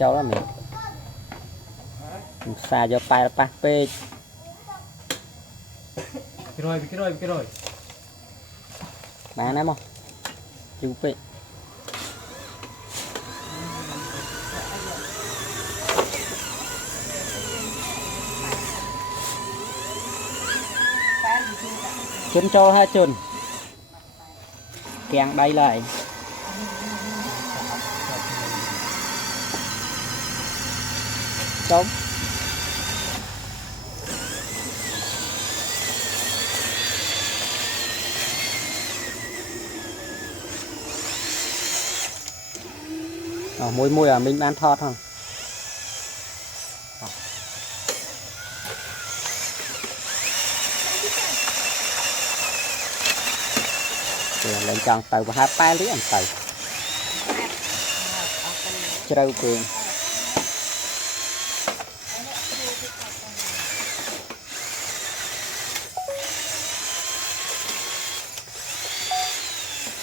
cho đó mình xa cho bay pa pe cái rồi bán em không chú pe chân cho hai chân kèng đây lại chống mùi à mình ăn thọt không lên tròn tàu và hai pa lý ăn tàu trâu cường